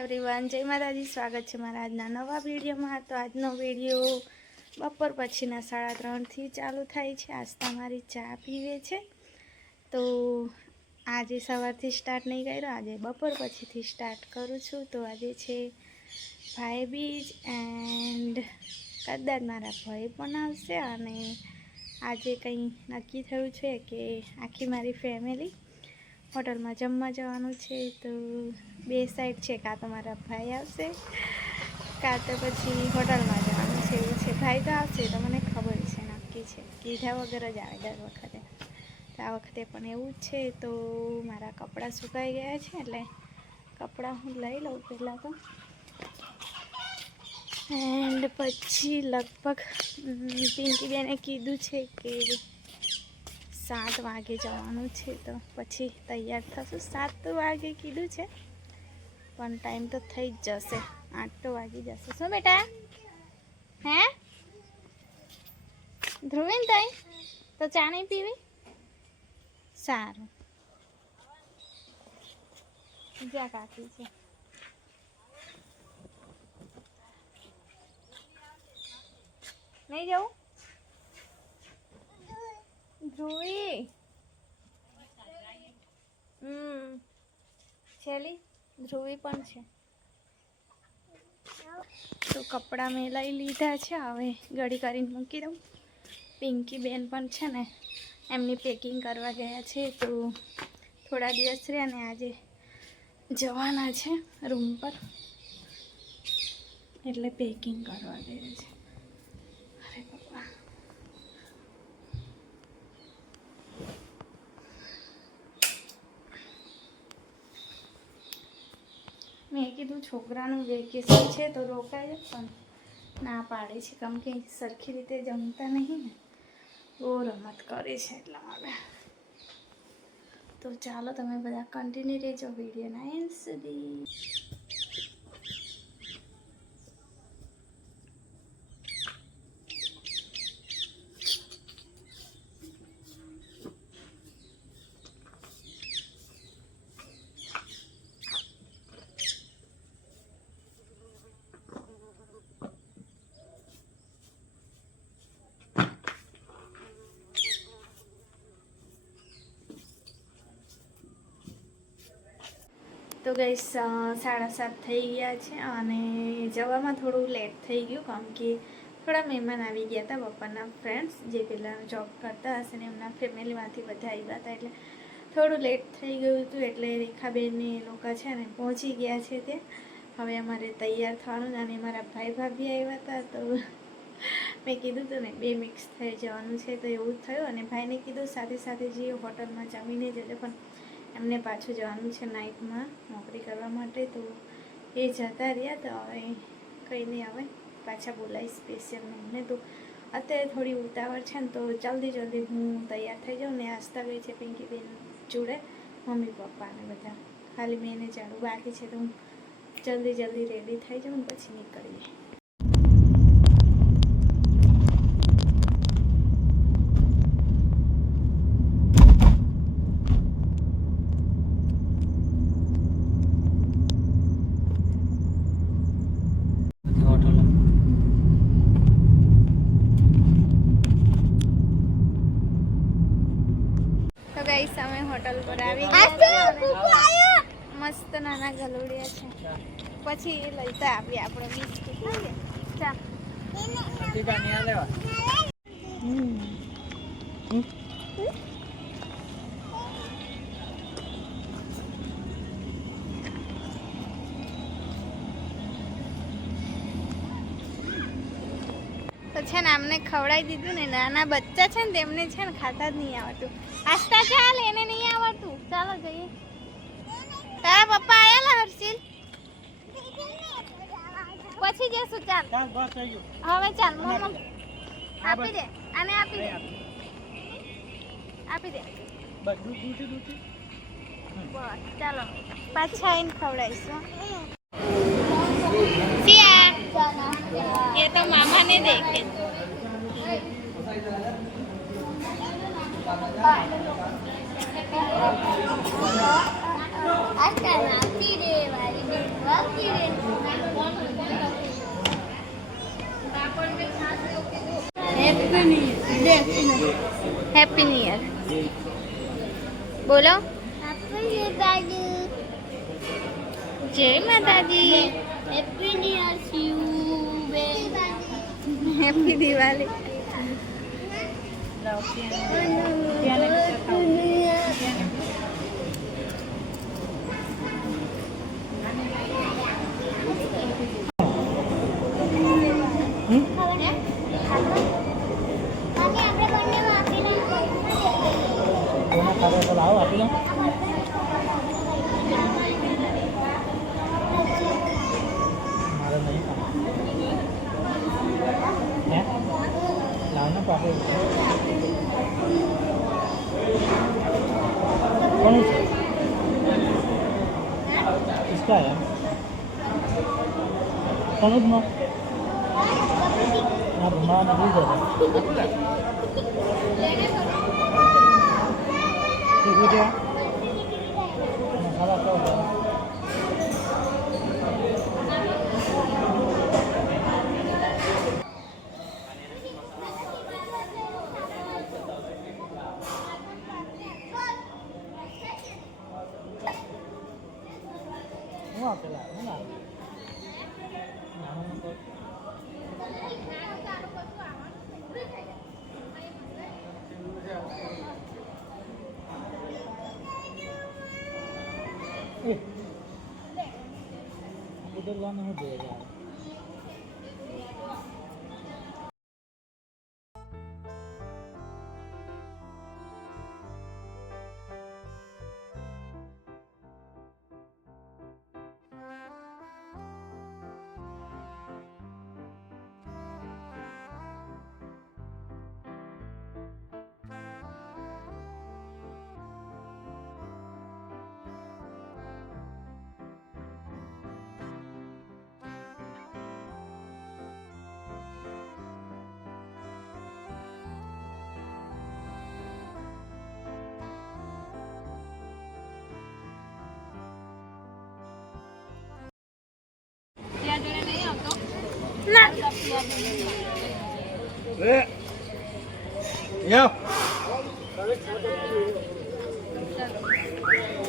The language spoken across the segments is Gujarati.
એવરીવન જય માતાજી, સ્વાગત છે મારા આજના નવા વિડીયોમાં. તો આજનો વીડિયો બપોર પછીના સાડા ત્રણથી ચાલુ થાય છે. આજ મારી ચા પીવે છે. તો આજે સવારથી સ્ટાર્ટ નહીં કર્યો, આજે બપોર પછીથી સ્ટાર્ટ કરું છું. તો આજે છે ભાઈ બીજ એન્ડ કદાચ મારા ભાઈ પણ આવશે. અને આજે કંઈ નક્કી થયું છે કે આખી મારી ફેમિલી હોટલમાં જમવા જવાનું છે તો બે સાઈડ છે, કાં તો મારા ભાઈ આવશે, કાં તો પછી હોટલમાં જવાનું છે એવું છે. ભાઈ તો આવશે, તો મને ખબર છે, નક્કી છે. કીધા વગર જ આવે દર વખતે. તો આ વખતે પણ એવું જ છે, તો મારા કપડાં સુકાઈ ગયા છે, એટલે કપડાં હું લઈ લઉં પહેલાં તો. એન્ડ પછી લગભગ, પિંકીબેને કીધું છે કે સાત વાગે જવાનું છે તો પછી તૈયાર થશું. સાત વાગે કીધું છે, પણ ટાઈમ તો થઈ જ જશે. આઠ તો વાગી જશે. શું બેટા? હે? ધ્રુવીન તઈ, તો ચા નહીં પીવી? સારું. જ્યાં કાકી છે. નહીં જવું ધ્રુવી હમ. છેલી ધ્રુવી પણ છે. તો કપડાં મેં લઈ લીધા છે. હવે ગળી કરીને મૂકી દઉં. પિંકી બેન પણ છે ને, એમની પેકિંગ કરવા ગયા છે. તો થોડા દિવસ રહ્યા ને આજે જવાના છે રૂમ પર. એટલે પેકિંગ કરવા ગયા છે. કીધું છોકરાનું વેકેશન છે તો રોકાય પણ ના પાડે છે. કેમ કે સરખી રીતે જમતા નહીં ને, બહુ રમત કરે છે એટલા માટે તો ચાલો તમે બધા કન્ટિન્યુ રહેજો વિડીયોના એન્ડ સુધી. તો ગઈ સાડા સાત થઈ ગયા છે અને જવામાં થોડું લેટ થઈ ગયું કારણ કે થોડા મહેમાન આવી ગયા હતા પપ્પાના ફ્રેન્ડ્સ જે પહેલાં જોબ કરતા હશે ને એમના ફેમિલીમાંથી બધા આવ્યા હતા, એટલે થોડું લેટ થઈ ગયું હતું, એટલે રેખાબેન એ લોકો છે ને પહોંચી ગયા છે તે હવે અમારે તૈયાર થવાનું અને મારા ભાઈ ભાભી આવ્યા હતા, તો મેં કીધું હતું ને, બે મિક્સ થઈ જવાનું છે, તો એવું થયું. અને ભાઈને કીધું સાથે સાથે જે હોટલમાં જમીને જજો, પણ એમને પાછું જવાનું છે નાઇટમાં નોકરી કરવા માટે, તો એ જતા રહ્યા, તો હવે કંઈ નહીં આવે પાછા બોલાવીશ સ્પેશિયલ મને તો અત્યારે થોડી ઉતાવળ છે ને, તો જલ્દી જલ્દી હું તૈયાર થઈ જાઉં ને આસ્તા ગઈ છે પિંકીબેન જોડે, મમ્મી પપ્પાને બધા. ખાલી મેં એને જાણું બાકી છે, તો હું જલ્દી જલ્દી રેડી થઈ જાઉં પછી નીકળીએ હોટલ તો ગઈ અમે હોટલ પર આવી ગયા છે અને મસ્ત નાના ગલુડિયા છે. પછી લઈતા આપીએ આપણે છે ને અમને ખવડાવી દીધું ને, નાના બચ્ચા છે ને તેમને છે ને ખાતા જ નહીં આવતું આસ્તા ચાલ, એને નહીં ચાલો જઈએ. તારા પપ્પા આવેલા હર્ષિલ? પછી જઈશું ચાલ. હવે ચાલ મમ્મ આપી દે. આને આપી દે. આપી દે. બધું દૂધી દૂધી બસ ચાલો. પાછા આવીને ખવડાવીશું એ તો મામાને દેખે Bye. હેપી ન્યુ યર બોલો. જય માતાજી. હેપી ન્યુ યર બે happy Diwali tahu apinya kemarin कौन इसका है कौन পূজা બદલવાનું હું જોઈએ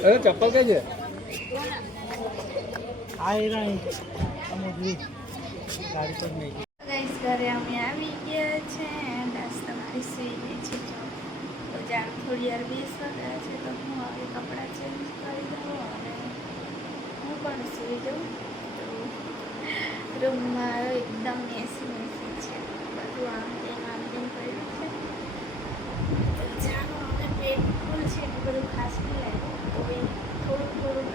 એ ચપ્પલ કઈ છે? ઘરે અમે આવી ગયા છે આજ તમારી સુઈ ગઈ છે. તો જાણ થોડી વાર બેસવા ગયા છે તો હું હવે કપડાં ચેન્જ કરી દઉં અને હું પણ સુઈ જાઉં. રૂમ મારો એકદમ એસી મેસી છે. બધું આમ તેમ આમ તેમ કર્યું છે. તો જાણો હવે પેટ ફૂલ છે, એટલું બધું ખાસ નહીં લાગ્યું. તો એ થોડું થોડુંક